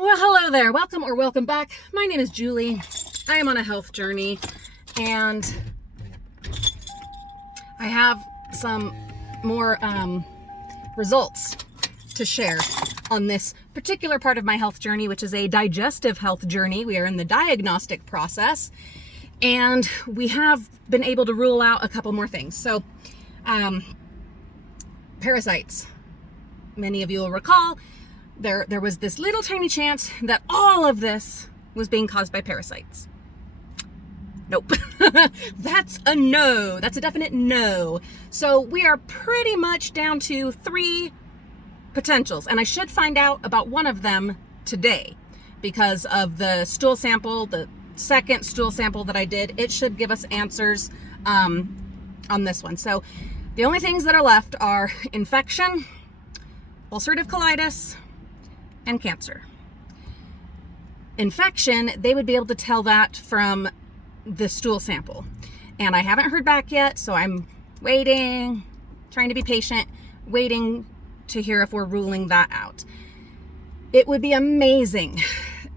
Well, hello there. Welcome or welcome back. My name is Julie. I am on a health journey and I have some more results to share on this particular part of my health journey, which is a digestive health journey. We are in the diagnostic process and we have been able to rule out a couple more things. So, parasites. Many of you will recall there was this little tiny chance that all of this was being caused by parasites. Nope. That's a no. That's a definite no. So we are pretty much down to 3 potentials, and I should find out about one of them today because of the stool sample, the second stool sample that I did. It should give us answers on this one. So the only things that are left are infection, ulcerative colitis, and cancer. Infection, they would be able to tell that from the stool sample. And I haven't heard back yet, so I'm waiting, trying to be patient, waiting to hear if we're ruling that out. It would be amazing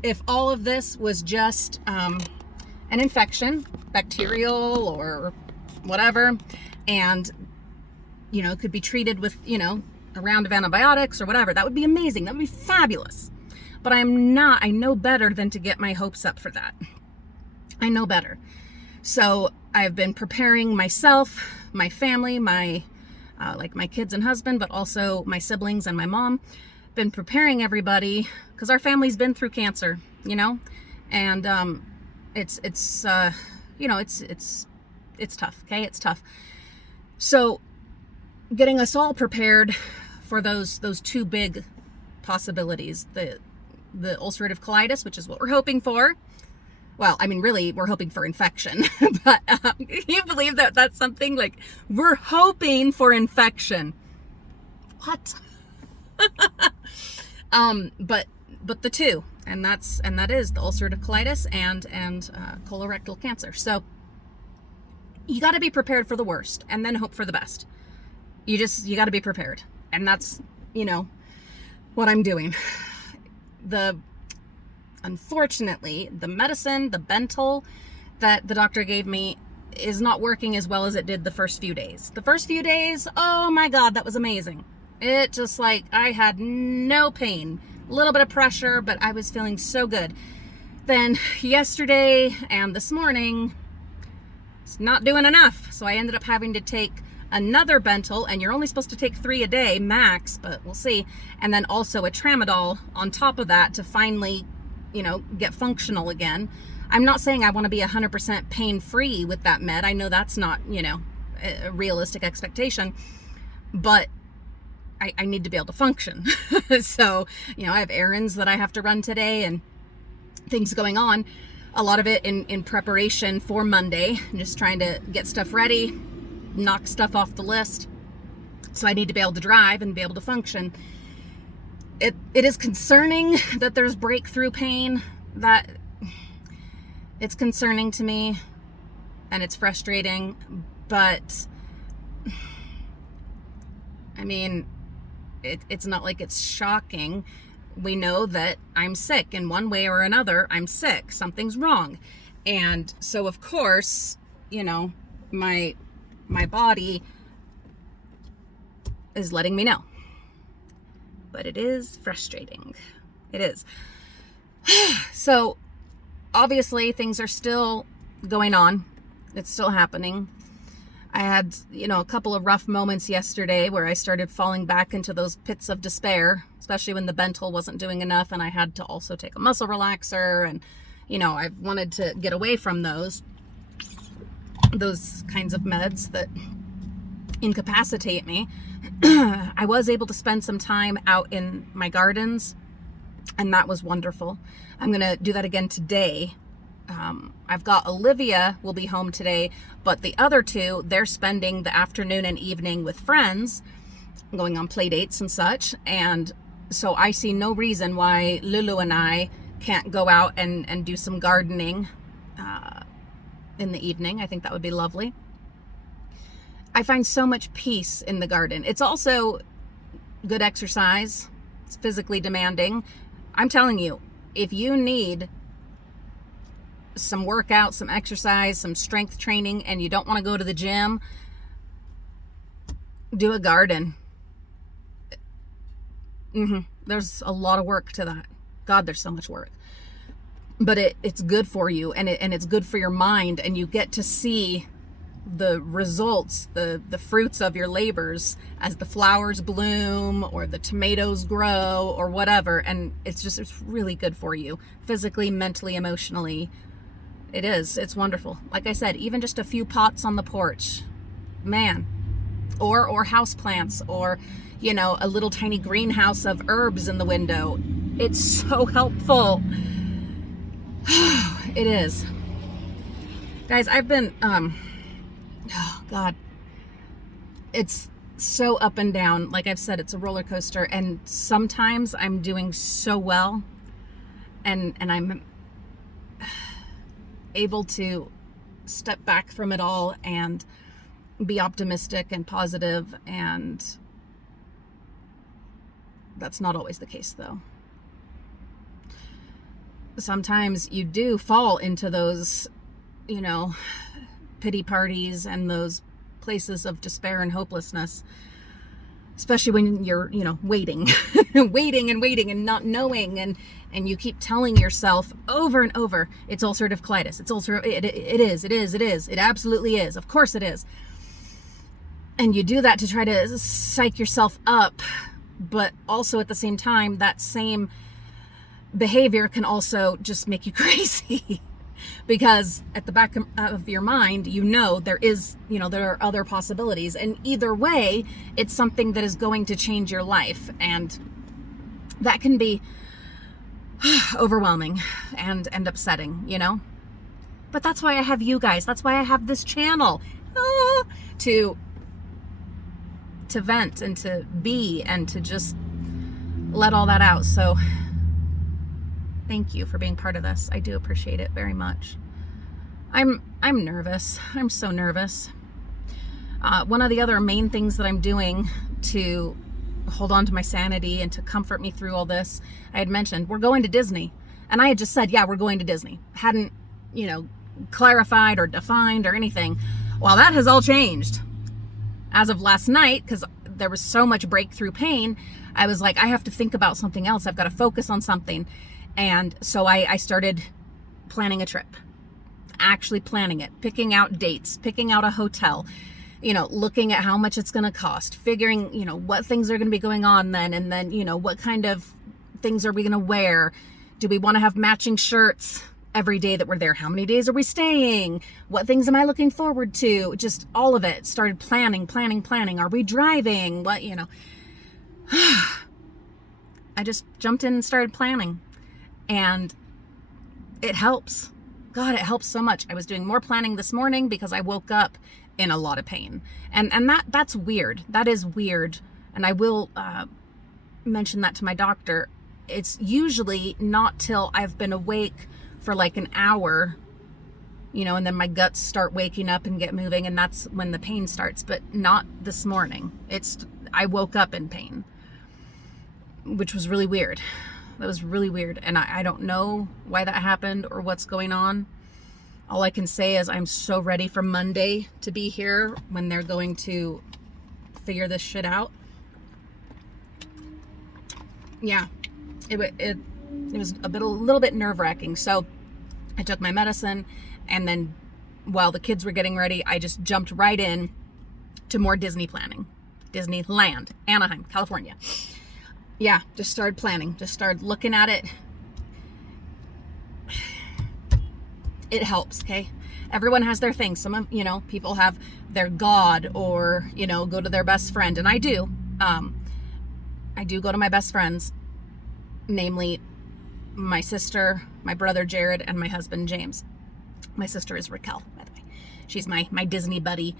if all of this was just an infection, bacterial or whatever, and, could be treated with, a round of antibiotics or whatever. That would be amazing. That would be fabulous. But I know better than to get my hopes up for that. I know better. So I've been preparing myself, my family, my kids and husband, but also my siblings and my mom. Been preparing everybody because our family's been through cancer, and it's tough. Okay, it's tough. So getting us all prepared for those 2 big possibilities, the ulcerative colitis, which is what we're hoping for. Well, I mean, really, we're hoping for infection, but can you believe that that's something like we're hoping for infection? What? But the 2, and that is the ulcerative colitis and colorectal cancer. So you got to be prepared for the worst and then hope for the best. You got to be prepared. And that's, what I'm doing. Unfortunately, the medicine, the Bentyl that the doctor gave me is not working as well as it did the first few days. The first few days, oh my God, that was amazing. It just I had no pain, a little bit of pressure, but I was feeling so good. Then yesterday and this morning, it's not doing enough. So I ended up having to take another Bentyl, and you're only supposed to take 3 a day max, but we'll see. And then also a tramadol on top of that to finally, get functional again. I'm not saying I want to be 100% pain-free with that med. I know that's not, a realistic expectation, but I need to be able to function. So, I have errands that I have to run today and things going on. A lot of it in preparation for Monday. I'm just trying to get stuff ready, knock stuff off the list. So I need to be able to drive and be able to function. It is concerning that there's breakthrough pain. That it's concerning to me and it's frustrating, but I mean, it's not like it's shocking. We know that I'm sick in one way or another. I'm sick. Something's wrong. And so of course, my body is letting me know. But it is frustrating. It is. So obviously things are still going on. It's still happening. I had, a couple of rough moments yesterday where I started falling back into those pits of despair, especially when the Bentyl wasn't doing enough and I had to also take a muscle relaxer, and I wanted to get away from those kinds of meds that incapacitate me. I was able to spend some time out in my gardens, and that was wonderful. I'm going to do that again today. I've got Olivia will be home today, but the other 2, they're spending the afternoon and evening with friends, going on play dates and such. And so I see no reason why Lulu and I can't go out and do some gardening in the evening. I think that would be lovely. I find so much peace in the garden. It's also good exercise. It's physically demanding. I'm telling you, if you need some workout, some exercise, some strength training, and you don't want to go to the gym, do a garden. There's a lot of work to that. God, there's so much work. But it's good for you, and it's good for your mind, and you get to see the results, the fruits of your labors as the flowers bloom or the tomatoes grow or whatever. And it's really good for you physically, mentally, emotionally. It's wonderful. Like I said, even just a few pots on the porch, man, or house plants, or a little tiny greenhouse of herbs in the window. It's so helpful. It is. Guys, I've been oh God, it's so up and down. Like I've said, it's a roller coaster, and sometimes I'm doing so well, and I'm able to step back from it all and be optimistic and positive, and that's not always the case, though. Sometimes you do fall into those, pity parties and those places of despair and hopelessness, especially when you're, waiting, waiting and not knowing, and you keep telling yourself over and over, it's ulcerative colitis. It absolutely is. Of course it is. And you do that to try to psych yourself up, but also at the same time, that same behavior can also just make you crazy. Because at the back of your mind, there are other possibilities. And either way, it's something that is going to change your life. And that can be overwhelming and upsetting, But that's why I have you guys. That's why I have this channel. To vent and to be and to just let all that out. So thank you for being part of this. I do appreciate it very much. I'm nervous. I'm so nervous. One of the other main things that I'm doing to hold on to my sanity and to comfort me through all this, I had mentioned we're going to Disney. And I had just said, yeah, we're going to Disney. Hadn't, clarified or defined or anything. Well, that has all changed. As of last night, because there was so much breakthrough pain, I was like, I have to think about something else. I've got to focus on something. And so I started planning a trip, actually planning it, picking out dates, picking out a hotel, looking at how much it's going to cost, figuring, what things are going to be going on then. And then, what kind of things are we going to wear? Do we want to have matching shirts every day that we're there? How many days are we staying? What things am I looking forward to? Just all of it. Started planning. Are we driving? What, I just jumped in and started planning. And it helps. God, it helps so much. I was doing more planning this morning because I woke up in a lot of pain. And that's weird. That is weird. And I will mention that to my doctor. It's usually not till I've been awake for like an hour, and then my guts start waking up and get moving, and that's when the pain starts. But not this morning. I woke up in pain, which was really weird. That was really weird. And I don't know why that happened or what's going on. All I can say is I'm so ready for Monday to be here when they're going to figure this shit out. Yeah, it was a little bit nerve-wracking. So I took my medicine, and then while the kids were getting ready, I just jumped right in to more Disney planning. Disneyland, Anaheim, California. Yeah, just started planning, just started looking at it. It helps, okay? Everyone has their thing. Some of, people have their God, or, go to their best friend. And I do. I do go to my best friends, namely my sister, my brother Jared, and my husband James. My sister is Raquel, by the way. She's my Disney buddy.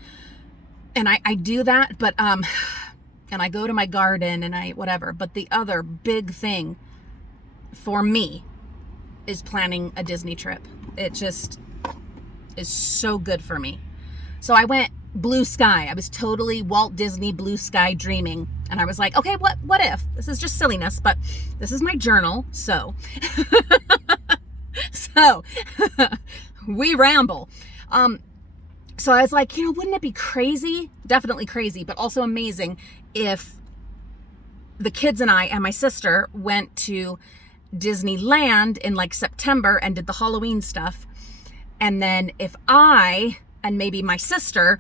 And I do that, but and I go to my garden and whatever. But the other big thing for me is planning a Disney trip. It just is so good for me. So I went blue sky. I was totally Walt Disney blue sky dreaming. And I was like, okay, what if? This is just silliness, but this is my journal, so. So, we ramble. So I was like, wouldn't it be crazy? Definitely crazy, but also amazing if the kids and I and my sister went to Disneyland in like September and did the Halloween stuff. And then if I and maybe my sister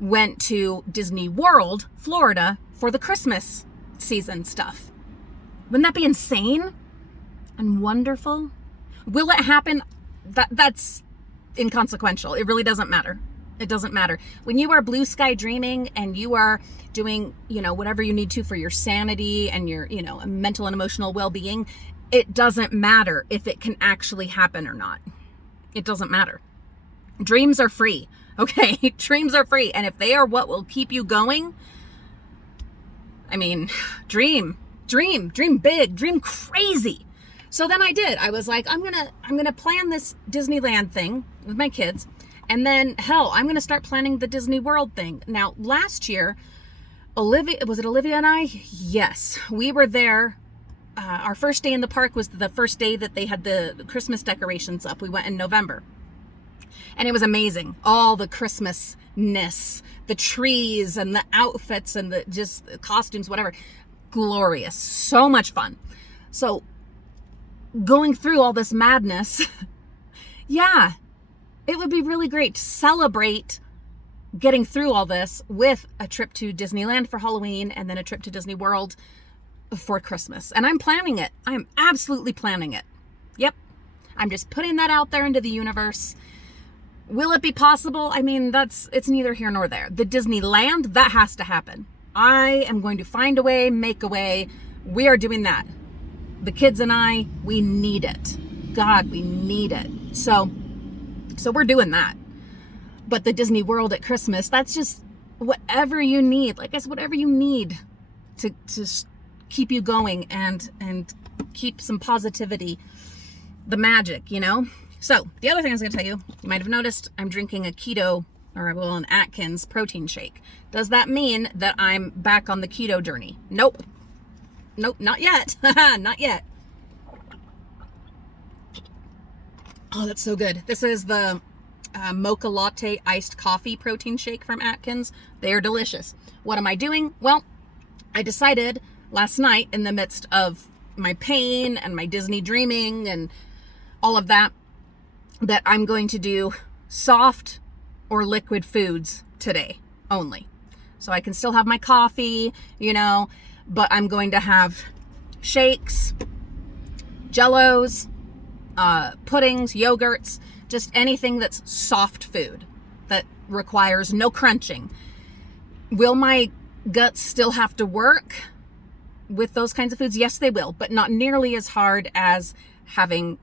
went to Disney World, Florida for the Christmas season stuff. Wouldn't that be insane and wonderful? Will it happen? That's inconsequential. It really doesn't matter. It doesn't matter. When you are blue sky dreaming and you are doing, whatever you need to for your sanity and your, mental and emotional well-being, it doesn't matter if it can actually happen or not. It doesn't matter. Dreams are free. Okay. Dreams are free. And if they are what will keep you going, I mean, dream big, dream crazy. So then I did. I was like, I'm going to plan this Disneyland thing with my kids. And then, hell, I'm going to start planning the Disney World thing. Now, last year, Olivia and I? Yes, we were there. Our first day in the park was the first day that they had the Christmas decorations up. We went in November. And it was amazing. All the Christmasness, the trees and the outfits and the costumes, whatever. Glorious. So much fun. So, going through all this madness, yeah, it would be really great to celebrate getting through all this with a trip to Disneyland for Halloween and then a trip to Disney World for Christmas. And I'm planning it. I'm absolutely planning it. Yep. I'm just putting that out there into the universe. Will it be possible? I mean, it's neither here nor there. The Disneyland, that has to happen. I am going to find a way, make a way. We are doing that. The kids and I, we need it. God, we need it. So we're doing that. But the Disney World at Christmas, that's just whatever you need. Like I said, whatever you need to keep you going and keep some positivity, the magic, So the other thing I was going to tell you, you might have noticed I'm drinking a keto, an Atkins protein shake. Does that mean that I'm back on the keto journey? Nope, not yet. Not yet. Oh, that's so good. This is the mocha latte iced coffee protein shake from Atkins. They are delicious. What am I doing? Well, I decided last night in the midst of my pain and my Disney dreaming and all of that I'm going to do soft or liquid foods today only. So I can still have my coffee, but I'm going to have shakes, jellos, puddings, yogurts, just anything that's soft food that requires no crunching. Will my guts still have to work with those kinds of foods? Yes, they will, but not nearly as hard as having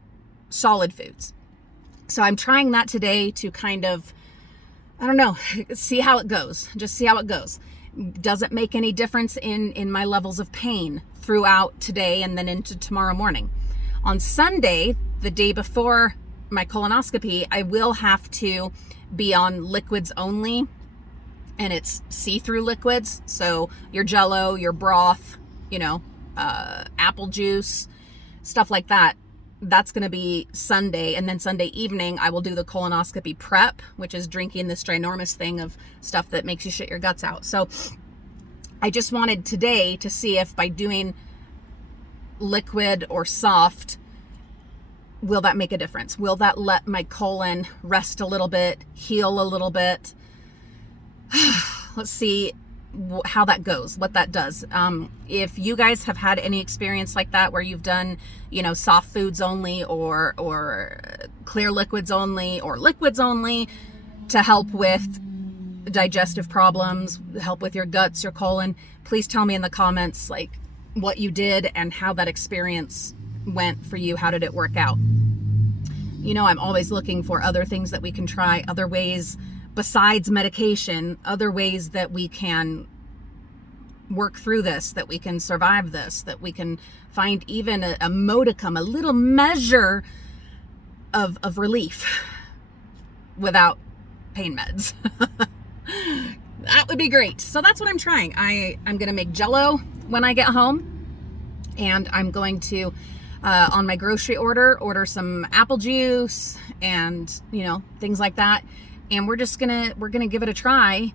solid foods. So I'm trying that today to kind of, see how it goes. Just see how it goes. Does it make any difference in my levels of pain throughout today and then into tomorrow morning? On Sunday, the day before my colonoscopy, I will have to be on liquids only, and it's see-through liquids. So your Jell-O, your broth, apple juice, stuff like that. That's going to be Sunday. And then Sunday evening, I will do the colonoscopy prep, which is drinking this ginormous thing of stuff that makes you shit your guts out. So I just wanted today to see if by doing liquid or soft, will that make a difference? Will that let my colon rest a little bit, heal a little bit? Let's see how that goes, what that does. If you guys have had any experience like that where you've done, soft foods only or clear liquids only or liquids only to help with digestive problems, help with your guts, your colon, please tell me in the comments like what you did and how that experience went for you. How did it work out? I'm always looking for other things that we can try, other ways besides medication, other ways that we can work through this, that we can survive this, that we can find even a modicum, a little measure of relief without pain meds. That would be great. So that's what I'm trying. I'm going to make Jell-O when I get home. And I'm going to, on my grocery order some apple juice and, things like that. And we're going to give it a try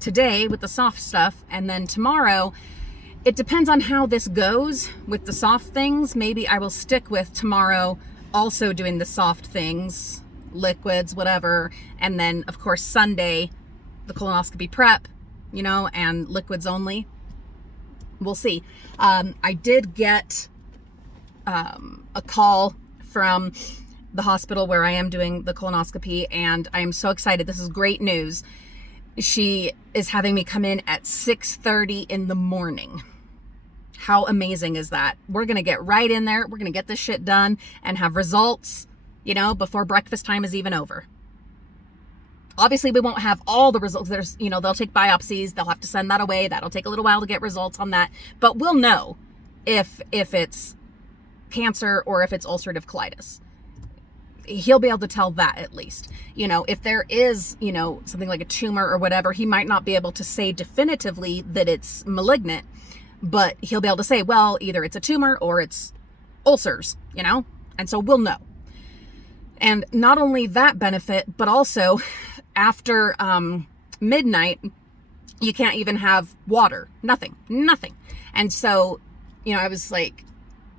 today with the soft stuff. And then tomorrow, it depends on how this goes with the soft things. Maybe I will stick with tomorrow also doing the soft things, liquids, whatever. And then, of course, Sunday, the colonoscopy prep, and liquids only. We'll see. I did get a call from the hospital where I am doing the colonoscopy, and I am so excited. This is great news. She is having me come in at 6:30 in the morning. How amazing is that? We're going to get right in there. We're going to get this shit done and have results, before breakfast time is even over. Obviously, we won't have all the results. They'll take biopsies. They'll have to send that away. That'll take a little while to get results on that. But we'll know if it's cancer or if it's ulcerative colitis. He'll be able to tell that at least. If there is, something like a tumor or whatever, he might not be able to say definitively that it's malignant, but he'll be able to say, well, either it's a tumor or it's ulcers, and so we'll know. And not only that benefit, but also after midnight, you can't even have water, nothing. And so, I was like,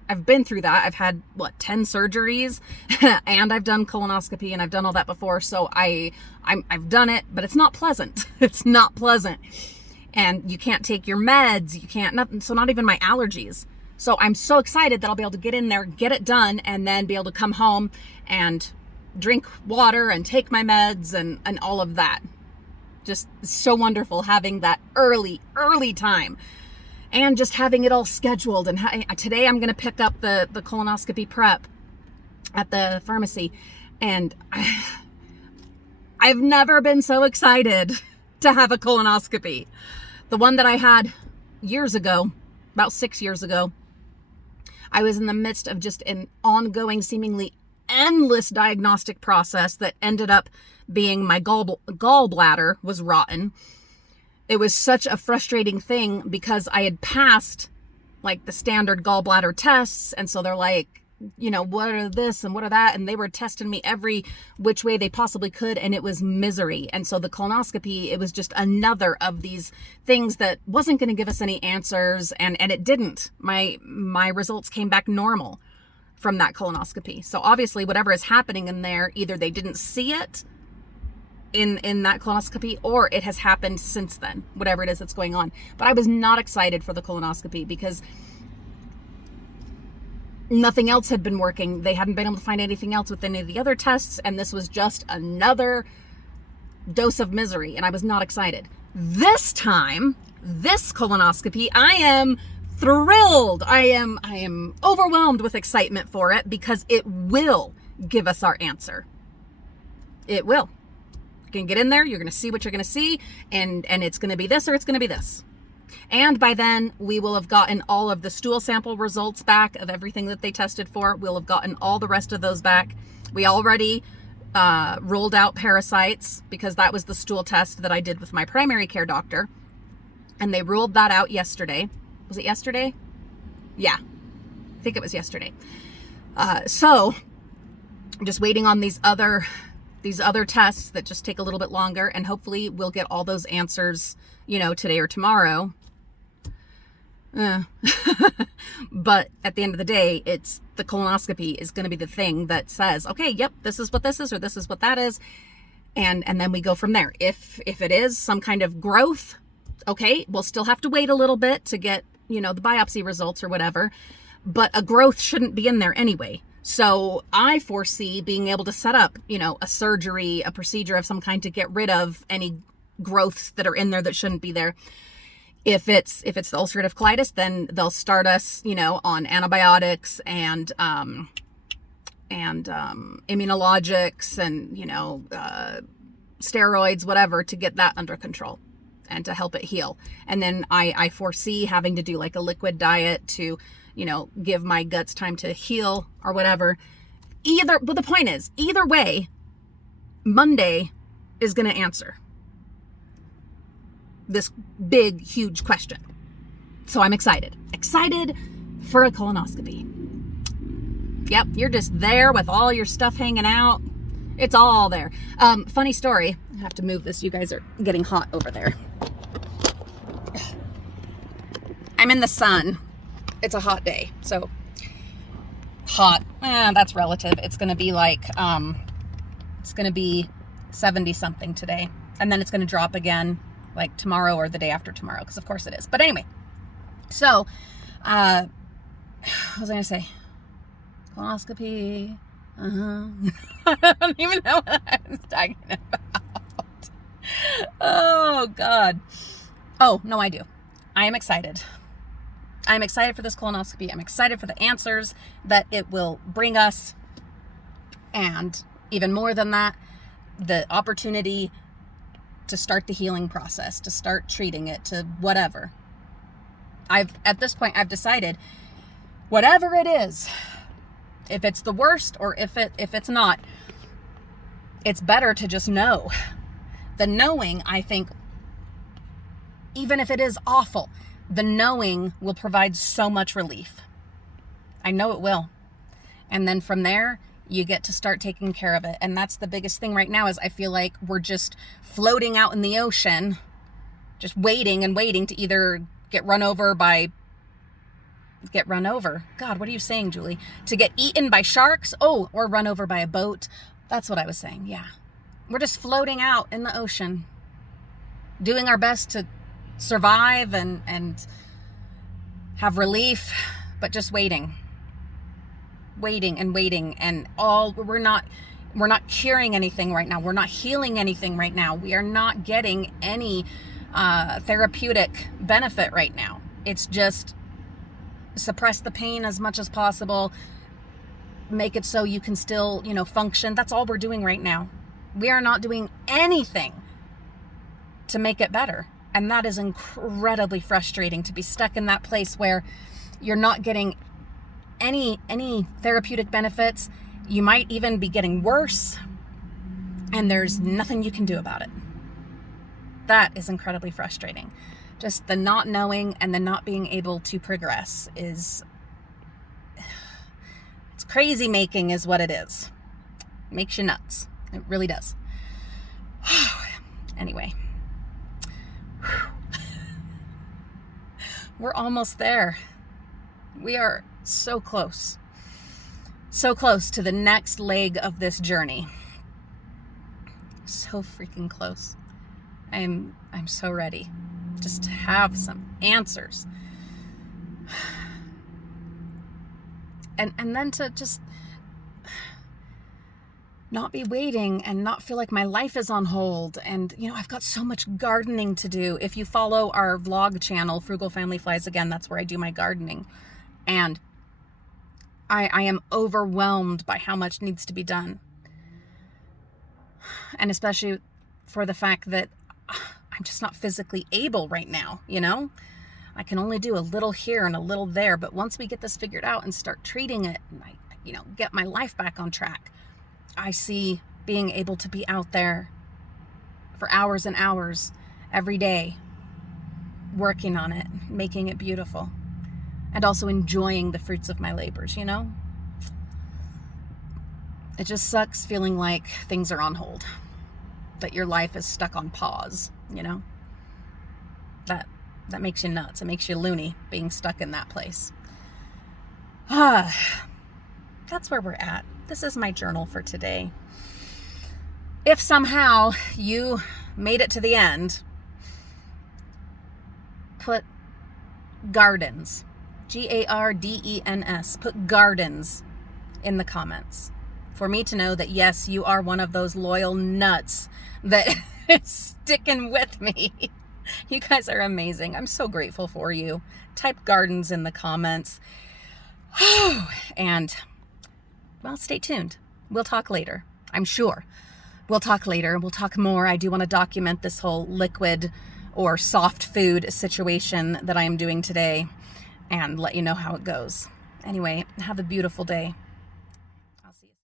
I've been through that. I've had 10 surgeries and I've done colonoscopy and I've done all that before. So I've done it, but it's not pleasant. It's not pleasant. And you can't take your meds. You can't, nothing. So not even my allergies. So I'm so excited that I'll be able to get in there, get it done, and then be able to come home and drink water and take my meds and all of that. Just so wonderful having that early time and just having it all scheduled. And today I'm going to pick up the colonoscopy prep at the pharmacy. And I've never been so excited to have a colonoscopy. The one that I had years ago, about 6 years ago, I was in the midst of just an ongoing, seemingly endless diagnostic process that ended up being my gallbladder was rotten. It was such a frustrating thing because I had passed the standard gallbladder tests. And so they're like, what are this and what are that? And they were testing me every which way they possibly could. And it was misery. And so the colonoscopy, it was just another of these things that wasn't going to give us any answers. And it didn't. My results came back normal from that colonoscopy. So obviously whatever is happening in there, either they didn't see it in that colonoscopy or it has happened since then, whatever it is that's going on. But I was not excited for the colonoscopy because nothing else had been working. They hadn't been able to find anything else with any of the other tests. And this was just another dose of misery. And I was not excited. This time, this colonoscopy, I am thrilled. I am overwhelmed with excitement for it because it will give us our answer. It will. You can get in there. You're going to see what you're going to see. And it's going to be this or it's going to be this. And by then, we will have gotten all of the stool sample results back of everything that they tested for. We'll have gotten all the rest of those back. We already ruled out parasites because that was the stool test that I did with my primary care doctor. And they ruled that out yesterday. Was it yesterday? Yeah, I think it was yesterday. So I'm just waiting on these other tests that just take a little bit longer. And hopefully we'll get all those answers, today or tomorrow. But at the end of the day, it's the colonoscopy is going to be the thing that says, okay, yep, this is what this is, or this is what that is. And then we go from there. If it is some kind of growth, okay, we'll still have to wait a little bit to get, the biopsy results or whatever, but a growth shouldn't be in there anyway. So I foresee being able to set up, a surgery, a procedure of some kind to get rid of any growths that are in there that shouldn't be there. If it's the ulcerative colitis, then they'll start us, on antibiotics and immunologics and, steroids, whatever, to get that under control and to help it heal. And then I foresee having to do like a liquid diet to, give my guts time to heal or whatever. But the point is, either way, Monday is going to answer. this big, huge question. So I'm excited for a colonoscopy. Yep, you're just there with all your stuff hanging out. It's all there. Funny story. I have to move this. You guys are getting hot over there. I'm in the sun. It's a hot day. So hot. That's relative. It's going to be like, it's going to be 70 something today. And then it's going to drop again like tomorrow or the day after tomorrow. Because of course it is. But anyway. So, what was I going to say? Colonoscopy. I don't even know what I was talking about. Oh, God. Oh, no, I do. I am excited. I'm excited for this colonoscopy. I'm excited for the answers that it will bring us. And even more than that, the opportunity to start the healing process, to start treating it, to whatever. At this point, I've decided whatever it is, if it's the worst or if it's not, it's better to just know. The knowing, I think, even if it is awful, the knowing will provide so much relief. I know it will. And then from there, you get to start taking care of it. And that's the biggest thing right now is I feel like we're just floating out in the ocean, just waiting and waiting to either get run over. God, what are you saying, Julie? To get eaten by sharks? Oh, or run over by a boat. That's what I was saying. Yeah. We're just floating out in the ocean, doing our best to survive and have relief, but just waiting and all. We're not curing anything right now. We're not healing anything right now. We are not getting any therapeutic benefit right now. It's just suppress the pain as much as possible, make it so you can still, function. That's all we're doing right now. We are not doing anything to make it better. And that is incredibly frustrating, to be stuck in that place where you're not getting any therapeutic benefits. You might even be getting worse, and there's nothing you can do about it. That is incredibly frustrating. Just the not knowing and the not being able to progress it's crazy making is what it is. It makes you nuts. It really does. Anyway. We're almost there. We are so close. So close to the next leg of this journey. So freaking close. I'm so ready just to have some answers. And then to just not be waiting and not feel like my life is on hold. And, I've got so much gardening to do. If you follow our vlog channel, Frugal Family Flies, again, that's where I do my gardening. And I am overwhelmed by how much needs to be done. And especially for the fact that I'm just not physically able right now, I can only do a little here and a little there. But once we get this figured out and start treating it, and I, get my life back on track, I see being able to be out there for hours and hours every day, working on it, making it beautiful, and also enjoying the fruits of my labors, It just sucks feeling like things are on hold, that your life is stuck on pause, That makes you nuts. It makes you loony being stuck in that place. That's where we're at. This is my journal for today. If somehow you made it to the end, put gardens, Gardens, put gardens in the comments for me to know that, yes, you are one of those loyal nuts that is sticking with me. You guys are amazing. I'm so grateful for you. Type gardens in the comments. And, well, stay tuned. We'll talk later. I'm sure. We'll talk later. We'll talk more. I do want to document this whole liquid or soft food situation that I am doing today and let you know how it goes. Anyway, have a beautiful day.